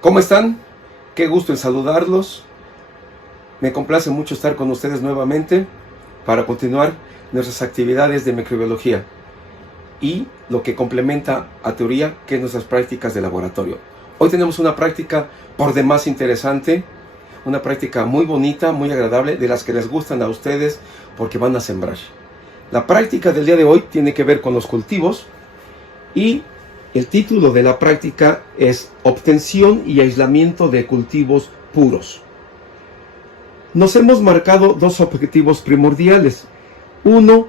¿Cómo están? Qué gusto en saludarlos. Me complace mucho estar con ustedes nuevamente para continuar nuestras actividades de microbiología y lo que complementa a teoría, que es nuestras prácticas de laboratorio. Hoy tenemos una práctica por demás interesante, una práctica muy bonita, muy agradable, de las que les gustan a ustedes porque van a sembrar. La práctica del día de hoy tiene que ver con los cultivos y el título de la práctica es Obtención y aislamiento de cultivos puros. Nos hemos marcado dos objetivos primordiales. Uno,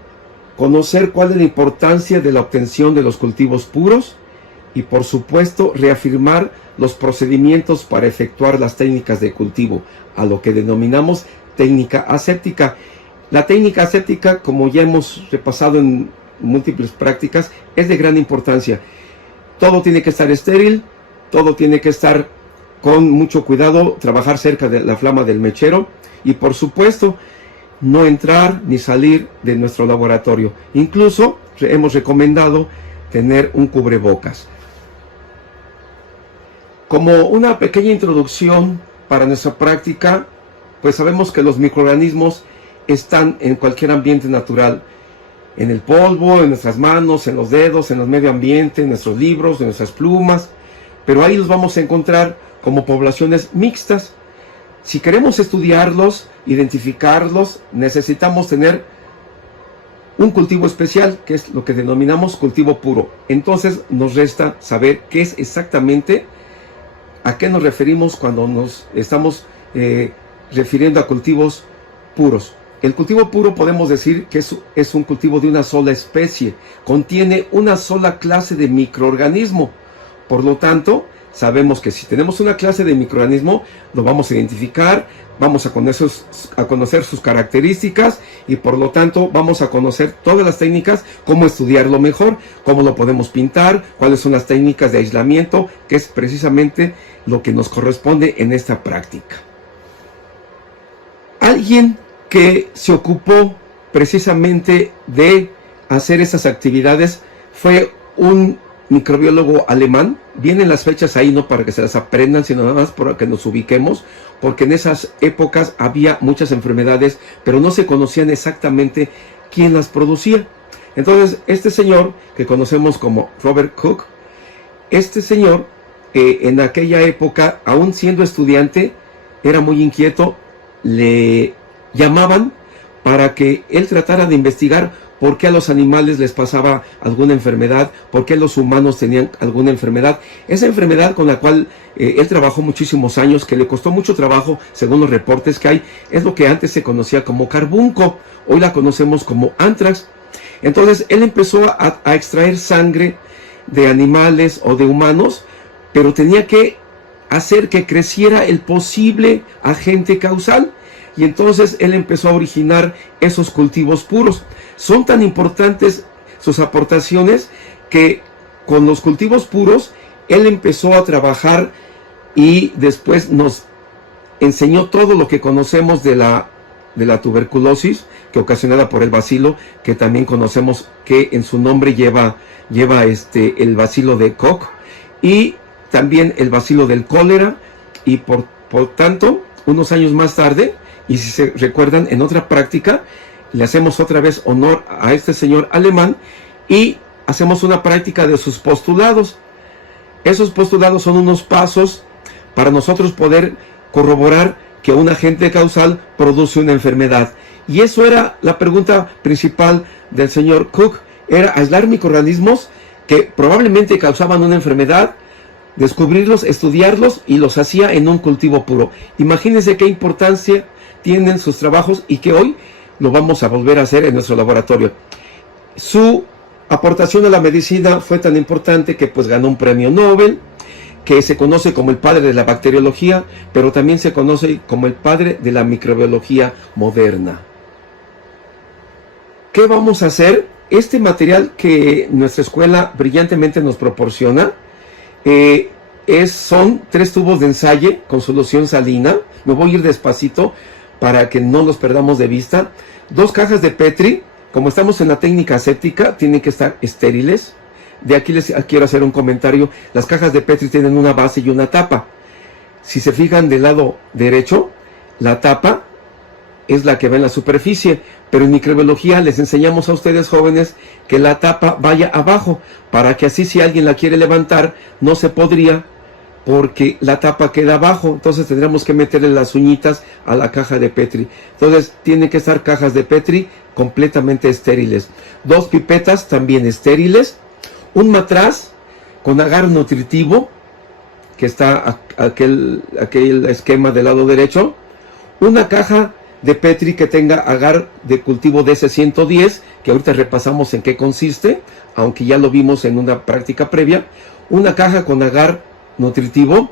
conocer cuál es la importancia de la obtención de los cultivos puros y, por supuesto, reafirmar los procedimientos para efectuar las técnicas de cultivo, a lo que denominamos técnica aséptica. La técnica aséptica, como ya hemos repasado en múltiples prácticas, es de gran importancia. Todo tiene que estar estéril, todo tiene que estar con mucho cuidado, trabajar cerca de la flama del mechero y, por supuesto, no entrar ni salir de nuestro laboratorio. Incluso hemos recomendado tener un cubrebocas. Como una pequeña introducción para nuestra práctica, pues sabemos que los microorganismos están en cualquier ambiente natural. En el polvo, en nuestras manos, en los dedos, en el medio ambiente, en nuestros libros, en nuestras plumas. Pero ahí los vamos a encontrar como poblaciones mixtas. Si queremos estudiarlos, identificarlos, necesitamos tener un cultivo especial, que es lo que denominamos cultivo puro. Entonces nos resta saber qué es exactamente, a qué nos referimos cuando nos estamos refiriendo a cultivos puros. El cultivo puro podemos decir que es un cultivo de una sola especie, contiene una sola clase de microorganismo. Por lo tanto, sabemos que si tenemos una clase de microorganismo, lo vamos a identificar, vamos a conocer sus características y por lo tanto vamos a conocer todas las técnicas, cómo estudiarlo mejor, cómo lo podemos pintar, cuáles son las técnicas de aislamiento, que es precisamente lo que nos corresponde en esta práctica. Alguien que se ocupó precisamente de hacer esas actividades fue un microbiólogo alemán. Vienen las fechas ahí no para que se las aprendan, sino nada más para que nos ubiquemos, porque en esas épocas había muchas enfermedades, pero no se conocían exactamente quién las producía. Entonces, este señor, que conocemos como Robert Koch, este señor, en aquella época, aún siendo estudiante, era muy inquieto, le llamaban para que él tratara de investigar por qué a los animales les pasaba alguna enfermedad, por qué los humanos tenían alguna enfermedad. Esa enfermedad con la cual él trabajó muchísimos años, que le costó mucho trabajo, según los reportes que hay, es lo que antes se conocía como carbunco, hoy la conocemos como anthrax. Entonces él empezó a extraer sangre de animales o de humanos, pero tenía que hacer que creciera el posible agente causal. Y entonces él empezó a originar esos cultivos puros. Son tan importantes sus aportaciones que con los cultivos puros él empezó a trabajar y después nos enseñó todo lo que conocemos de la tuberculosis, que ocasionada por el bacilo, que también conocemos que en su nombre lleva el bacilo de Koch, y también el bacilo del cólera, y por tanto, unos años más tarde, y si se recuerdan, en otra práctica, le hacemos otra vez honor a este señor alemán y hacemos una práctica de sus postulados. Esos postulados son unos pasos para nosotros poder corroborar que un agente causal produce una enfermedad. Y eso era la pregunta principal del señor Koch, era aislar microorganismos que probablemente causaban una enfermedad, descubrirlos, estudiarlos y los hacía en un cultivo puro. Imagínense qué importancia tienen sus trabajos y que hoy lo vamos a volver a hacer en nuestro laboratorio. Su aportación a la medicina fue tan importante que pues ganó un premio Nobel, que se conoce como el padre de la bacteriología, pero también se conoce como el padre de la microbiología moderna. ¿Qué vamos a hacer? Este material que nuestra escuela brillantemente nos proporciona son 3 tubos de ensayo con solución salina. Me voy a ir despacito para que no los perdamos de vista. 2 cajas de Petri. Como estamos en la técnica aséptica, tienen que estar estériles. De aquí les quiero hacer un comentario. Las cajas de Petri tienen una base y una tapa. Si se fijan del lado derecho, la tapa es la que va en la superficie, pero en microbiología les enseñamos a ustedes jóvenes que la tapa vaya abajo, para que así si alguien la quiere levantar, no se podría, porque la tapa queda abajo. Entonces tendremos que meterle las uñitas a la caja de Petri. Entonces tienen que estar cajas de Petri completamente estériles. 2 pipetas también estériles. Un matraz con agar nutritivo, que está aquel esquema del lado derecho. Una caja de Petri que tenga agar de cultivo DC110, que ahorita repasamos en qué consiste, aunque ya lo vimos en una práctica previa. Una caja con agar nutritivo,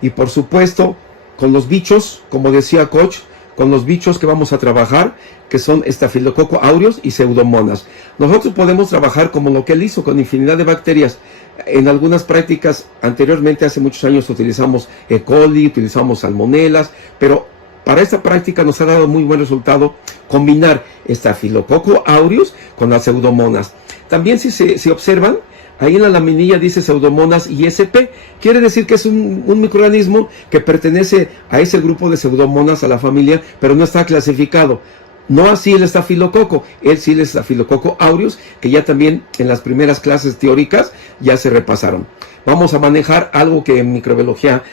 y por supuesto con los bichos, como decía Coach, con los bichos que vamos a trabajar, que son Staphylococcus aureus y Pseudomonas. Nosotros podemos trabajar como lo que él hizo, con infinidad de bacterias. En algunas prácticas anteriormente, hace muchos años, utilizamos E. coli, utilizamos salmonelas, pero para esta práctica nos ha dado muy buen resultado combinar Staphylococcus aureus con las Pseudomonas. También si observan, ahí en la laminilla dice Pseudomonas ISP, quiere decir que es un microorganismo que pertenece a ese grupo de Pseudomonas, a la familia, pero no está clasificado. No así el estafilococo, él sí el Staphylococcus aureus, que ya también en las primeras clases teóricas ya se repasaron. Vamos a manejar algo que en microbiología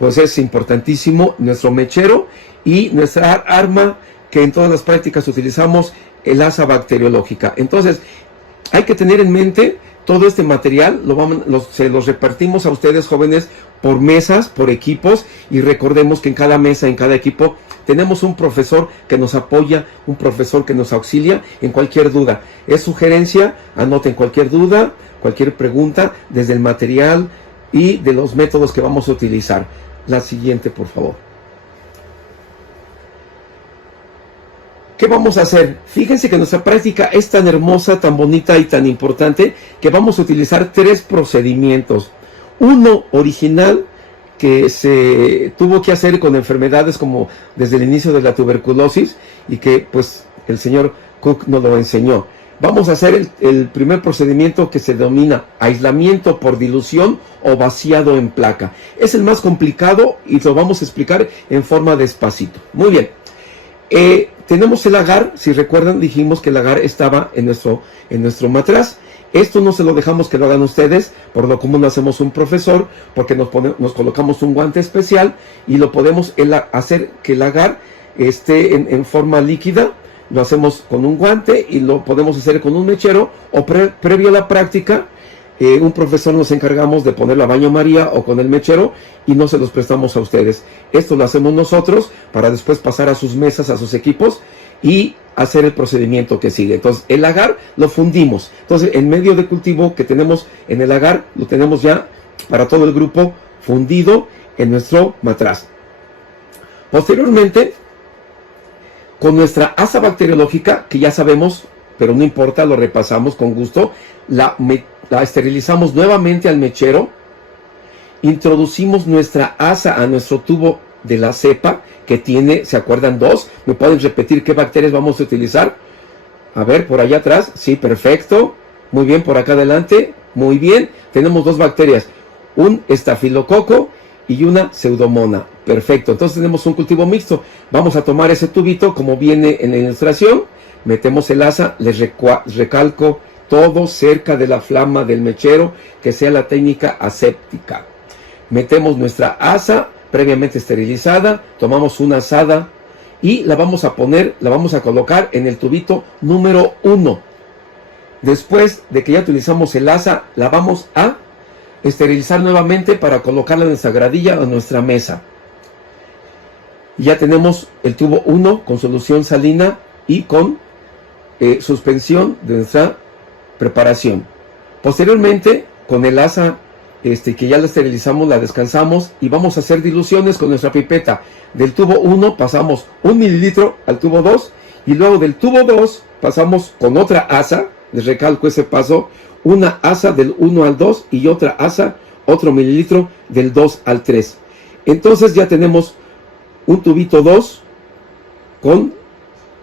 pues es importantísimo, nuestro mechero y nuestra arma que en todas las prácticas utilizamos, el asa bacteriológica. Entonces, hay que tener en mente todo este material, se los repartimos a ustedes jóvenes por mesas, por equipos, y recordemos que en cada mesa, en cada equipo, tenemos un profesor que nos apoya, un profesor que nos auxilia en cualquier duda. Es sugerencia, anoten cualquier duda, cualquier pregunta, desde el material y de los métodos que vamos a utilizar. La siguiente, por favor. ¿Qué vamos a hacer? Fíjense que nuestra práctica es tan hermosa, tan bonita y tan importante que vamos a utilizar 3 procedimientos. Uno original que se tuvo que hacer con enfermedades como desde el inicio de la tuberculosis y que pues el señor Cook nos lo enseñó. Vamos a hacer el primer procedimiento que se denomina aislamiento por dilución o vaciado en placa. Es el más complicado y lo vamos a explicar en forma despacito. Muy bien. Tenemos el agar, si recuerdan dijimos que el agar estaba en nuestro matraz. Esto no se lo dejamos que lo hagan ustedes, por lo común hacemos un profesor, porque nos colocamos un guante especial y lo podemos hacer que el agar esté en forma líquida. Lo hacemos con un guante y lo podemos hacer con un mechero, o previo a la práctica, un profesor nos encargamos de ponerlo a baño María o con el mechero y no se los prestamos a ustedes. Esto lo hacemos nosotros para después pasar a sus mesas, a sus equipos y hacer el procedimiento que sigue. Entonces el agar lo fundimos. Entonces en medio de cultivo que tenemos en el agar, lo tenemos ya para todo el grupo fundido en nuestro matraz. Posteriormente, con nuestra asa bacteriológica, que ya sabemos, pero no importa, lo repasamos con gusto, la esterilizamos nuevamente al mechero, introducimos nuestra asa a nuestro tubo de la cepa, que tiene, ¿se acuerdan? 2. ¿Me pueden repetir qué bacterias vamos a utilizar? A ver, por allá atrás, sí, perfecto, muy bien, por acá adelante, muy bien, tenemos 2 bacterias, un estafilococo y una pseudomona. Perfecto, entonces tenemos un cultivo mixto. Vamos a tomar ese tubito como viene en la ilustración, metemos el asa, les recalco todo cerca de la flama del mechero, que sea la técnica aséptica. Metemos nuestra asa previamente esterilizada, tomamos una asada y la vamos a colocar en el tubito número 1. Después de que ya utilizamos el asa, la vamos a esterilizar nuevamente para colocarla en nuestra gradilla o en nuestra mesa. Ya tenemos el tubo 1 con solución salina y con suspensión de nuestra preparación. Posteriormente, con el asa que ya la esterilizamos, la descansamos y vamos a hacer diluciones con nuestra pipeta. Del tubo 1 pasamos 1 mililitro al tubo 2 y luego del tubo 2 pasamos con otra asa, les recalco ese paso, una asa del 1 al 2 y otra asa, otro mililitro del 2 al 3. Entonces ya tenemos un tubito 2 con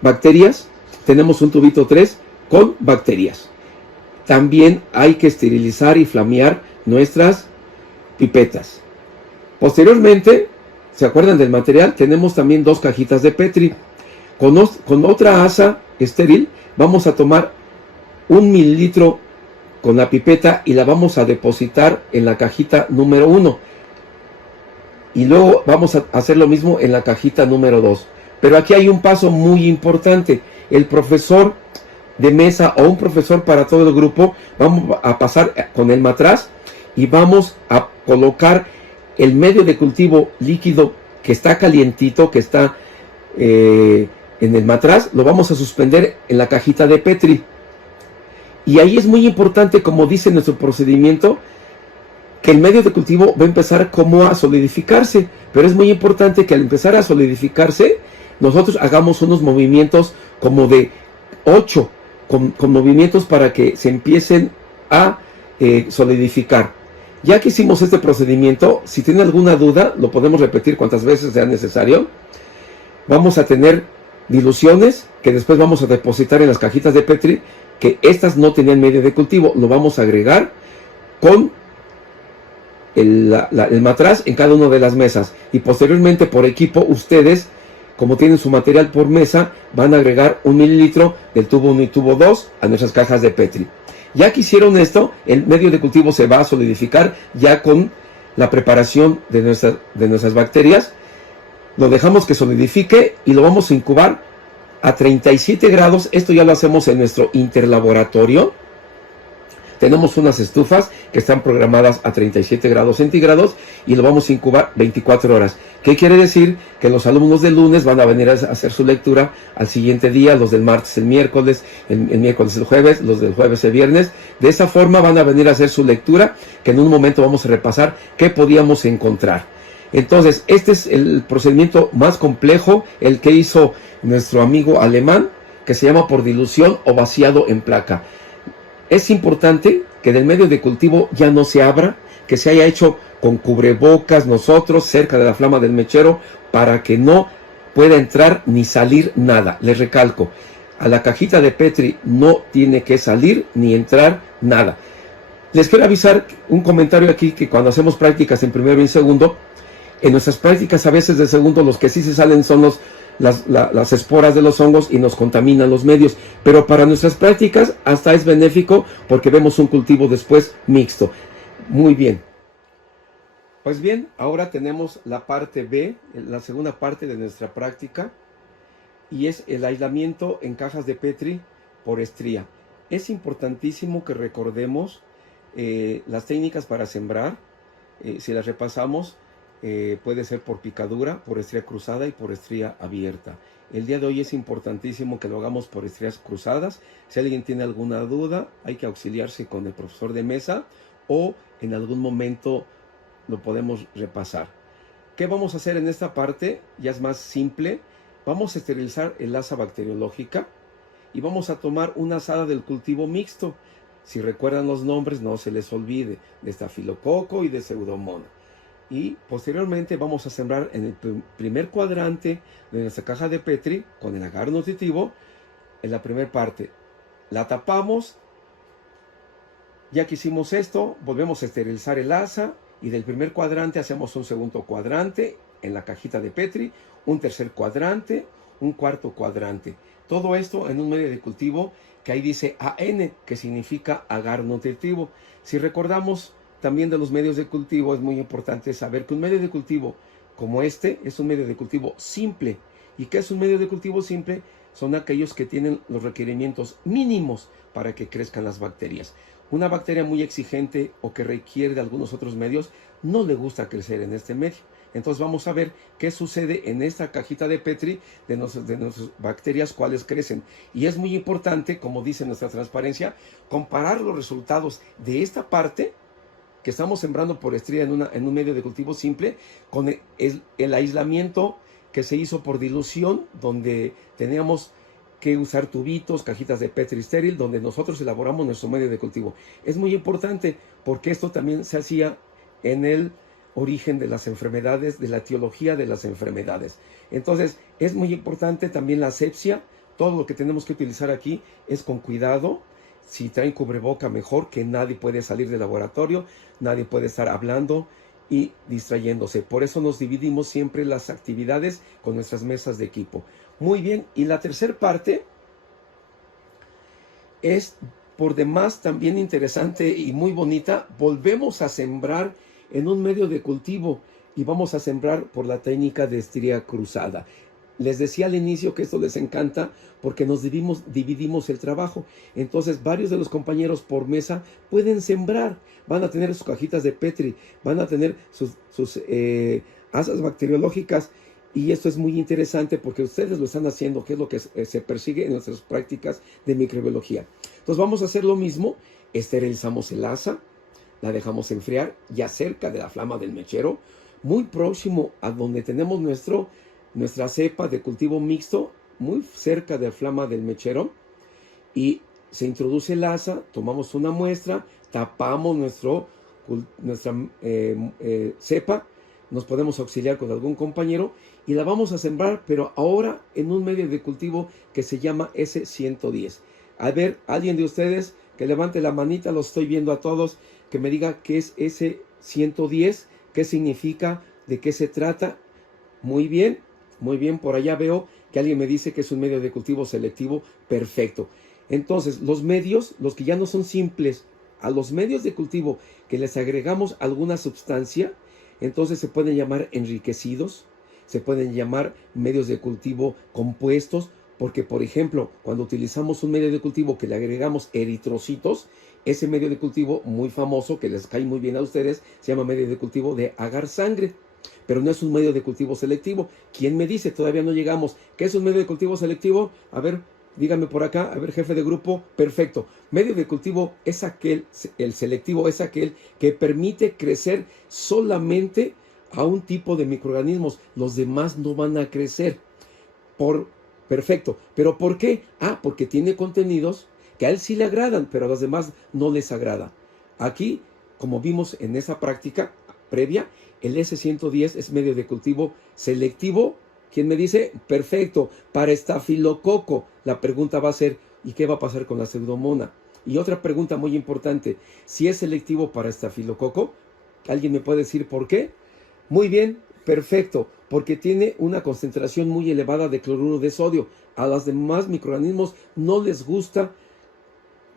bacterias, tenemos un tubito 3 con bacterias. También hay que esterilizar y flamear nuestras pipetas. Posteriormente, ¿se acuerdan del material? Tenemos también 2 cajitas de Petri. Con otra asa estéril vamos a tomar 1 mililitro con la pipeta y la vamos a depositar en la cajita número 1. Y luego vamos a hacer lo mismo en la cajita número 2. Pero aquí hay un paso muy importante. El profesor de mesa o un profesor para todo el grupo, vamos a pasar con el matraz y vamos a colocar el medio de cultivo líquido que está calientito, que está en el matraz, lo vamos a suspender en la cajita de Petri. Y ahí es muy importante, como dice nuestro procedimiento, que el medio de cultivo va a empezar como a solidificarse, pero es muy importante que al empezar a solidificarse, nosotros hagamos unos movimientos como de 8, con movimientos para que se empiecen a solidificar. Ya que hicimos este procedimiento, si tiene alguna duda, lo podemos repetir cuantas veces sea necesario. Vamos a tener diluciones que después vamos a depositar en las cajitas de Petri, que estas no tenían medio de cultivo, lo vamos a agregar con el matraz en cada una de las mesas, y posteriormente por equipo ustedes, como tienen su material por mesa, van a agregar 1 mililitro del tubo 1 y tubo 2 a nuestras cajas de Petri. Ya que hicieron esto, el medio de cultivo se va a solidificar ya con la preparación de nuestras bacterias. Lo dejamos que solidifique y lo vamos a incubar a 37 grados. Esto ya lo hacemos en nuestro interlaboratorio. Tenemos unas estufas que están programadas a 37 grados centígrados y lo vamos a incubar 24 horas. ¿Qué quiere decir? Que los alumnos del lunes van a venir a hacer su lectura al siguiente día, los del martes el miércoles, el miércoles el jueves, los del jueves el viernes. De esa forma van a venir a hacer su lectura, que en un momento vamos a repasar qué podíamos encontrar. Entonces, este es el procedimiento más complejo, el que hizo nuestro amigo alemán, que se llama por dilución o vaciado en placa. Es importante que del medio de cultivo ya no se abra, que se haya hecho con cubrebocas nosotros, cerca de la flama del mechero, para que no pueda entrar ni salir nada. Les recalco, a la cajita de Petri no tiene que salir ni entrar nada. Les quiero avisar un comentario aquí, que cuando hacemos prácticas en primero y en segundo, en nuestras prácticas a veces de segundo los que sí se salen son las esporas de los hongos y nos contaminan los medios, pero para nuestras prácticas hasta es benéfico porque vemos un cultivo después mixto. Muy bien. Pues bien, ahora tenemos la parte B, la segunda parte de nuestra práctica, y es el aislamiento en cajas de Petri por estría. Es importantísimo que recordemos las técnicas para sembrar. Si las repasamos, puede ser por picadura, por estría cruzada y por estría abierta. El día de hoy es importantísimo que lo hagamos por estrías cruzadas. Si alguien tiene alguna duda, hay que auxiliarse con el profesor de mesa o en algún momento lo podemos repasar. ¿Qué vamos a hacer en esta parte? Ya es más simple. Vamos a esterilizar el asa bacteriológica y vamos a tomar una asada del cultivo mixto. Si recuerdan los nombres, no se les olvide, de estafilococo y de pseudomonas. Y posteriormente vamos a sembrar en el primer cuadrante de nuestra caja de Petri con el agar nutritivo en la primera parte. La tapamos. Ya que hicimos esto, volvemos a esterilizar el asa y del primer cuadrante hacemos un segundo cuadrante en la cajita de Petri, un tercer cuadrante, un cuarto cuadrante. Todo esto en un medio de cultivo que ahí dice AN, que significa agar nutritivo. Si recordamos también de los medios de cultivo, es muy importante saber que un medio de cultivo como este es un medio de cultivo simple. ¿Y qué es un medio de cultivo simple? Son aquellos que tienen los requerimientos mínimos para que crezcan las bacterias. Una bacteria muy exigente o que requiere de algunos otros medios no le gusta crecer en este medio. Entonces vamos a ver qué sucede en esta cajita de Petri de nuestras bacterias, cuáles crecen. Y es muy importante, como dice nuestra transparencia, comparar los resultados de esta parte que estamos sembrando por estría en un medio de cultivo simple con el aislamiento que se hizo por dilución, donde teníamos que usar tubitos, cajitas de Petri estéril, donde nosotros elaboramos nuestro medio de cultivo. Es muy importante porque esto también se hacía en el origen de las enfermedades, de la etiología de las enfermedades. Entonces, es muy importante también la asepsia. Todo lo que tenemos que utilizar aquí es con cuidado. Si traen cubreboca, mejor, que nadie puede salir del laboratorio, nadie puede estar hablando y distrayéndose. Por eso nos dividimos siempre las actividades con nuestras mesas de equipo. Muy bien, y la tercera parte es por demás también interesante y muy bonita. Volvemos a sembrar en un medio de cultivo y vamos a sembrar por la técnica de estría cruzada. Les decía al inicio que esto les encanta porque nos dividimos el trabajo. Entonces varios de los compañeros por mesa pueden sembrar. Van a tener sus cajitas de Petri, van a tener sus asas bacteriológicas. Y esto es muy interesante porque ustedes lo están haciendo, que es lo que se persigue en nuestras prácticas de microbiología. Entonces vamos a hacer lo mismo. Esterilizamos el asa, la dejamos enfriar ya cerca de la flama del mechero, muy próximo a donde tenemos nuestra cepa de cultivo mixto, muy cerca de la flama del mechero, y se introduce el asa, tomamos una muestra, tapamos nuestra cepa, nos podemos auxiliar con algún compañero y la vamos a sembrar, pero ahora en un medio de cultivo que se llama S110. A ver, alguien de ustedes que levante la manita, los estoy viendo a todos, que me diga qué es S110, qué significa, de qué se trata. Muy bien, por allá veo que alguien me dice que es un medio de cultivo selectivo. Perfecto. Entonces, los medios, los que ya no son simples, a los medios de cultivo que les agregamos alguna sustancia, entonces se pueden llamar enriquecidos, se pueden llamar medios de cultivo compuestos, porque por ejemplo, cuando utilizamos un medio de cultivo que le agregamos eritrocitos, ese medio de cultivo muy famoso, que les cae muy bien a ustedes, se llama medio de cultivo de agar sangre. Pero no es un medio de cultivo selectivo. ¿Quién me dice? Todavía no llegamos. ¿Qué es un medio de cultivo selectivo? A ver, dígame por acá. A ver, jefe de grupo. Perfecto. Medio de cultivo es aquel, el selectivo es aquel que permite crecer solamente a un tipo de microorganismos. Los demás no van a crecer. Perfecto. ¿Pero por qué? Porque tiene contenidos que a él sí le agradan, pero a los demás no les agrada. Aquí, como vimos en esa práctica previa, el S110 es medio de cultivo selectivo. ¿Quién me dice? Perfecto. Para estafilococo, la pregunta va a ser, ¿y qué va a pasar con la pseudomonas? Y otra pregunta muy importante, si es selectivo para estafilococo, ¿alguien me puede decir por qué? Muy bien, perfecto, porque tiene una concentración muy elevada de cloruro de sodio. A los demás microorganismos no les gusta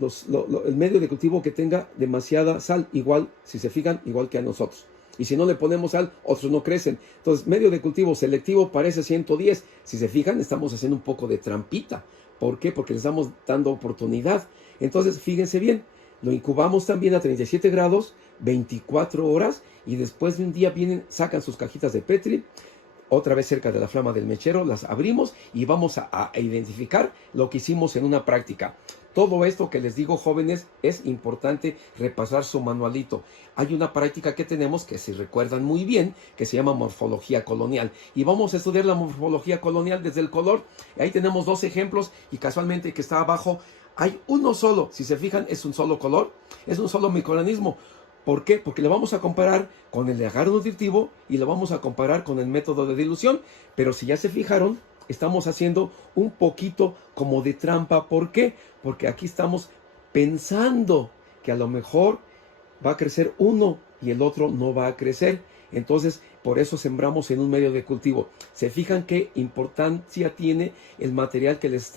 el medio de cultivo que tenga demasiada sal, igual, si se fijan, igual que a nosotros. Y si no le ponemos sal, otros no crecen. Entonces, medio de cultivo selectivo parece 110. Si se fijan, estamos haciendo un poco de trampita. ¿Por qué? Porque les estamos dando oportunidad. Entonces, fíjense bien, lo incubamos también a 37 grados, 24 horas, y después de un día sacan sus cajitas de Petri, otra vez cerca de la flama del mechero, las abrimos y vamos a identificar lo que hicimos en una práctica. Todo esto que les digo, jóvenes, es importante repasar su manualito. Hay una práctica que tenemos que si recuerdan muy bien, que se llama morfología colonial. Y vamos a estudiar la morfología colonial desde el color. Ahí tenemos dos ejemplos y casualmente que está abajo hay uno solo. Si se fijan, es un solo color, es un solo microorganismo. ¿Por qué? Porque le vamos a comparar con el agar nutritivo y lo vamos a comparar con el método de dilución. Pero si ya se fijaron, estamos haciendo un poquito como de trampa. ¿Por qué? Porque aquí estamos pensando que a lo mejor va a crecer uno y el otro no va a crecer. Entonces, por eso sembramos en un medio de cultivo. ¿Se fijan qué importancia tiene el material que les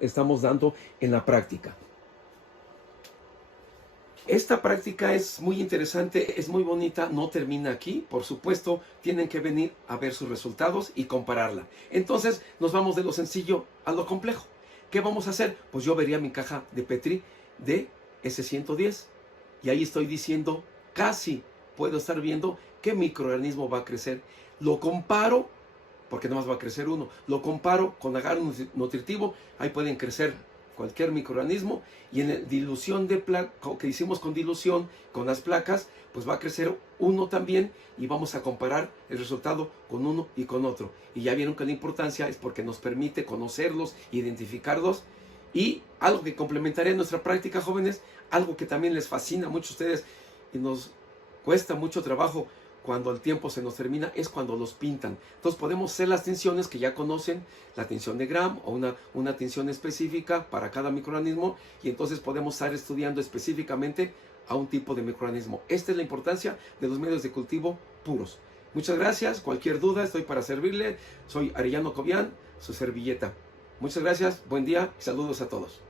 estamos dando en la práctica? Esta práctica es muy interesante, es muy bonita, no termina aquí, por supuesto, tienen que venir a ver sus resultados y compararla. Entonces nos vamos de lo sencillo a lo complejo. ¿Qué vamos a hacer? Pues yo vería mi caja de Petri de S110 y ahí estoy diciendo, casi puedo estar viendo qué microorganismo va a crecer. Lo comparo, porque nomás va a crecer uno, lo comparo con agar nutritivo, ahí pueden crecer cualquier microorganismo, y en la dilución de que hicimos con dilución con las placas, pues va a crecer uno también y vamos a comparar el resultado con uno y con otro. Y ya vieron que la importancia es porque nos permite conocerlos, identificarlos. Y algo que complementaré en nuestra práctica, jóvenes, algo que también les fascina mucho a ustedes y nos cuesta mucho trabajo cuando el tiempo se nos termina, es cuando los pintan. Entonces podemos hacer las tinciones que ya conocen, la tinción de Gram o una tinción específica para cada microorganismo, y entonces podemos estar estudiando específicamente a un tipo de microorganismo. Esta es la importancia de los medios de cultivo puros. Muchas gracias. Cualquier duda estoy para servirle. Soy Arellano Cobian, su servilleta. Muchas gracias. Buen día y saludos a todos.